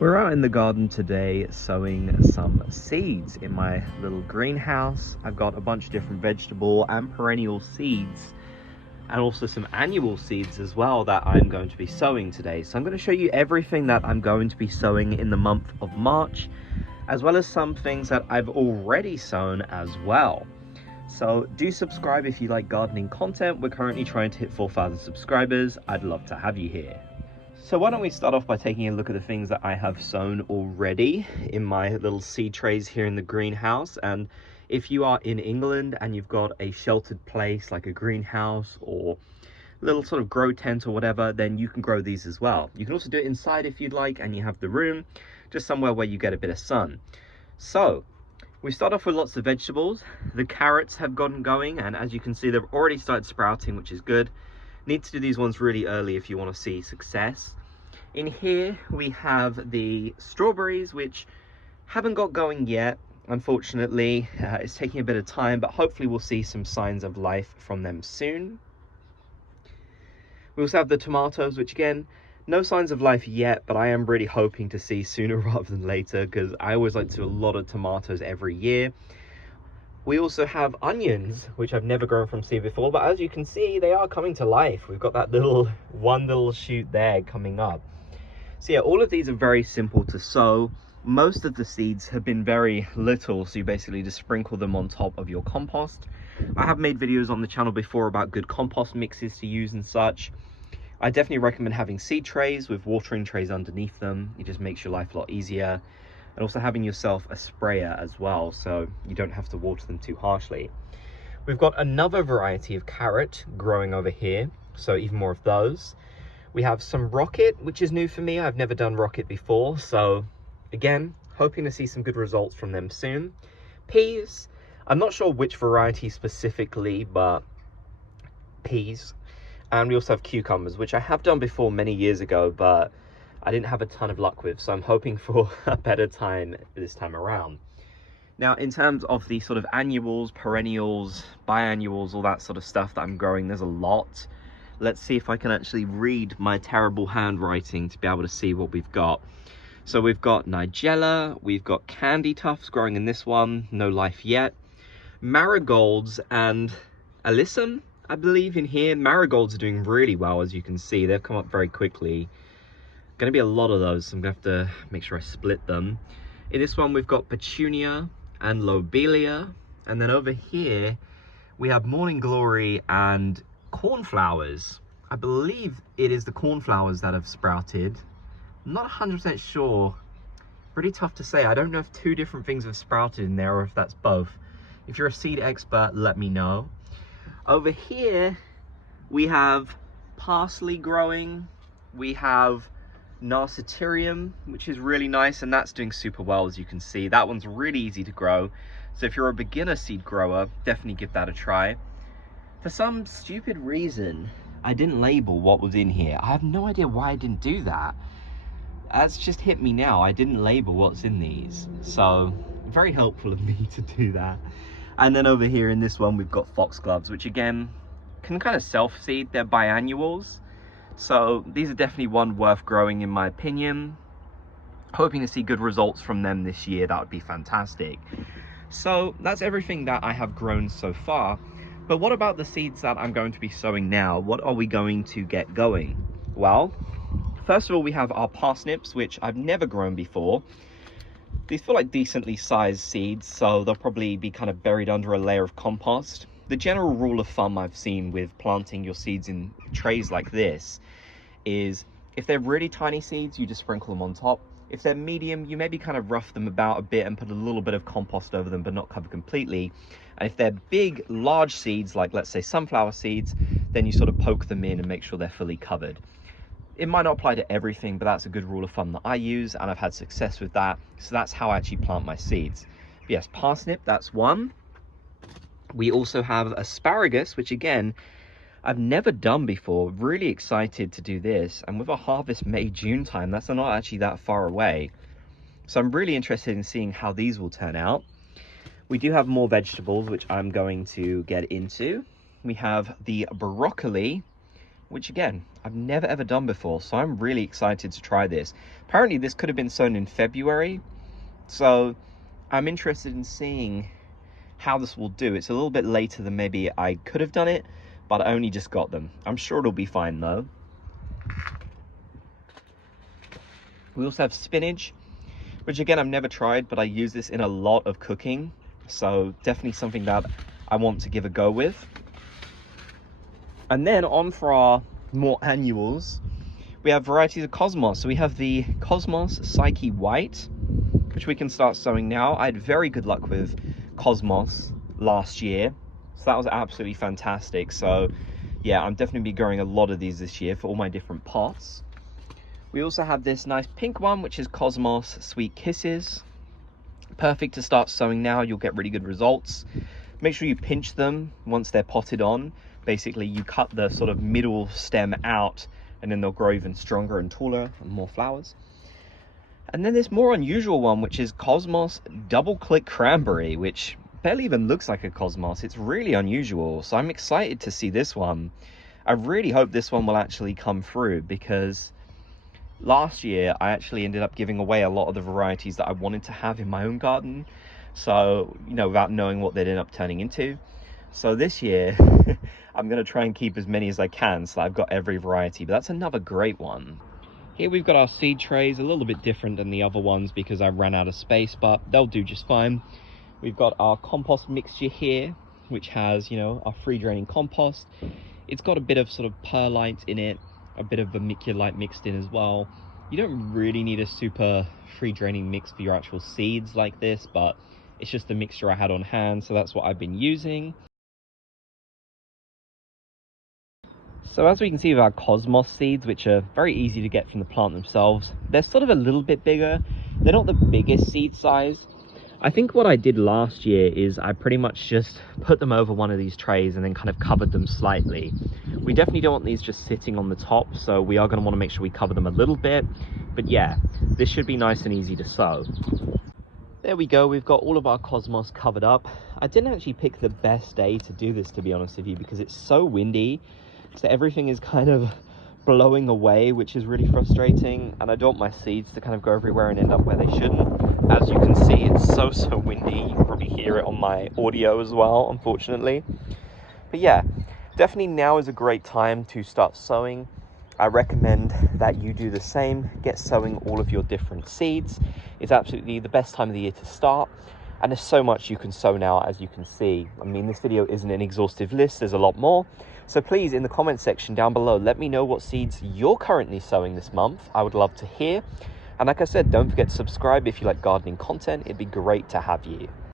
We're out in the garden today sowing some seeds in my little greenhouse. I've got a bunch of different vegetable and perennial seeds and also some annual seeds as well that I'm going to be sowing today. So I'm going to show you everything that I'm going to be sowing in the month of March, as well as some things that I've already sown as well. So do subscribe if you like gardening content. We're currently trying to hit 4,000 subscribers. I'd love to have you here. So why don't we start off by taking a look at the things that I have sown already in my little seed trays here in the greenhouse. And if you are in England and you've got a sheltered place like a greenhouse or a little sort of grow tent or whatever, then you can grow these as well. You can also do it inside if you'd like and you have the room, just somewhere where you get a bit of sun. So we start off with lots of vegetables. The carrots have gotten going, and as you can see, they've already started sprouting, which is good. Need to do these ones really early if you want to see success. In here we have the strawberries, which haven't got going yet, unfortunately. It's taking a bit of time, but hopefully we'll see some signs of life from them soon. We also have the tomatoes, which again, no signs of life yet, but I am really hoping to see sooner rather than later, because I always like to do a lot of tomatoes every year. We also have onions, which I've never grown from seed before, but as you can see, they are coming to life. We've got that one little shoot there coming up. So yeah, all of these are very simple to sow. Most of the seeds have been very little, so you basically just sprinkle them on top of your compost. I have made videos on the channel before about good compost mixes to use and such. I definitely recommend having seed trays with watering trays underneath them. It just makes your life a lot easier. And also having yourself a sprayer as well, so you don't have to water them too harshly. We've got another variety of carrot growing over here, so even more of those. We have some rocket, which is new for me. I've never done rocket before, so again, hoping to see some good results from them soon. Peas, I'm not sure which variety specifically, but peas. And we also have cucumbers, which I have done before many years ago, but I didn't have a ton of luck with, so I'm hoping for a better time this time around. Now, in terms of the sort of annuals, perennials, biannuals, all that sort of stuff that I'm growing, there's a lot. Let's see if I can actually read my terrible handwriting to be able to see what we've got. So we've got Nigella, we've got candy tufts growing in this one, no life yet. Marigolds and alyssum, I believe, in here. Marigolds are doing really well, as you can see. They've come up very quickly. Going to be a lot of those, so I'm going to have to make sure I split them. In this one, we've got petunia and lobelia. And then over here, we have morning glory and cornflowers. I believe it is the cornflowers that have sprouted. I'm not 100% sure. Pretty tough to say. I don't know if two different things have sprouted in there or if that's both. If you're a seed expert, let me know. Over here, we have parsley growing. We have Narciterium, which is really nice, and that's doing super well, as you can see. That one's really easy to grow, so if you're a beginner seed grower, definitely give that a try. For some stupid reason, I didn't label what was in here. I have no idea why I didn't do that. That's just hit me now. I didn't label what's in these, so very helpful of me to do that. And then over here in this one, we've got foxgloves, which again can kind of self-seed. They're biannuals. So these are definitely one worth growing in my opinion. Hoping to see good results from them this year. That would be fantastic. So that's everything that I have grown so far. But what about the seeds that I'm going to be sowing now? What are we going to get going? Well, first of all, we have our parsnips, which I've never grown before. These feel like decently sized seeds, so they'll probably be kind of buried under a layer of compost. The general rule of thumb I've seen with planting your seeds in trays like this is if they're really tiny seeds, you just sprinkle them on top. If they're medium, you maybe kind of rough them about a bit and put a little bit of compost over them, but not cover completely. And if they're big, large seeds, like let's say sunflower seeds, then you sort of poke them in and make sure they're fully covered. It might not apply to everything, but that's a good rule of thumb that I use, and I've had success with that. So that's how I actually plant my seeds. But yes, parsnip, that's one. We also have asparagus, which again, I've never done before. Really excited to do this. And with a harvest May, June time, that's not actually that far away. So I'm really interested in seeing how these will turn out. We do have more vegetables, which I'm going to get into. We have the broccoli, which again, I've never ever done before, so I'm really excited to try this. Apparently this could have been sown in February, so I'm interested in seeing how this will do. It's a little bit later than maybe I could have done it, but I only just got them. I'm sure it'll be fine though. We also have spinach, which again, I've never tried, but I use this in a lot of cooking. So definitely something that I want to give a go with. And then on for our more annuals, we have varieties of Cosmos. So we have the Cosmos Psyche White, which we can start sowing now. I had very good luck with Cosmos last year, so that was absolutely fantastic. So yeah, I'm definitely be growing a lot of these this year for all my different pots. We also have this nice pink one, which is Cosmos Sweet Kisses. Perfect to start sowing now. You'll get really good results. Make sure you pinch them once they're potted on. Basically, you cut the sort of middle stem out, and then they'll grow even stronger and taller and more flowers. And then this more unusual one, which is Cosmos Double Click Cranberry, which barely even looks like a Cosmos. It's really unusual, so I'm excited to see this one. I really hope this one will actually come through, because last year I actually ended up giving away a lot of the varieties that I wanted to have in my own garden, so you know, without knowing what they'd end up turning into. So this year I'm going to try and keep as many as I can, so I've got every variety. But that's another great one. Here we've got our seed trays, a little bit different than the other ones because I ran out of space, but they'll do just fine. We've got our compost mixture here, which has, you know, our free draining compost. It's got a bit of sort of perlite in it, a bit of vermiculite mixed in as well. You don't really need a super free draining mix for your actual seeds like this, but it's just the mixture I had on hand, so that's what I've been using. So as we can see with our Cosmos seeds, which are very easy to get from the plant themselves, they're sort of a little bit bigger. They're not the biggest seed size. I think what I did last year is I pretty much just put them over one of these trays and then kind of covered them slightly. We definitely don't want these just sitting on the top, so we are going to want to make sure we cover them a little bit. But yeah, this should be nice and easy to sow. There we go, we've got all of our Cosmos covered up. I didn't actually pick the best day to do this, to be honest with you, because it's so windy. So everything is kind of blowing away, which is really frustrating, and I don't want my seeds to kind of go everywhere and end up where they shouldn't. As you can see, it's so windy. You can probably hear it on my audio as well, unfortunately. But yeah, definitely now is a great time to start sowing. I recommend that you do the same. Get sowing all of your different seeds. It's absolutely the best time of the year to start. And there's so much you can sow now, as you can see. I mean, this video isn't an exhaustive list, there's a lot more. So please, in the comment section down below, let me know what seeds you're currently sowing this month. I would love to hear. And like I said, don't forget to subscribe if you like gardening content. It'd be great to have you.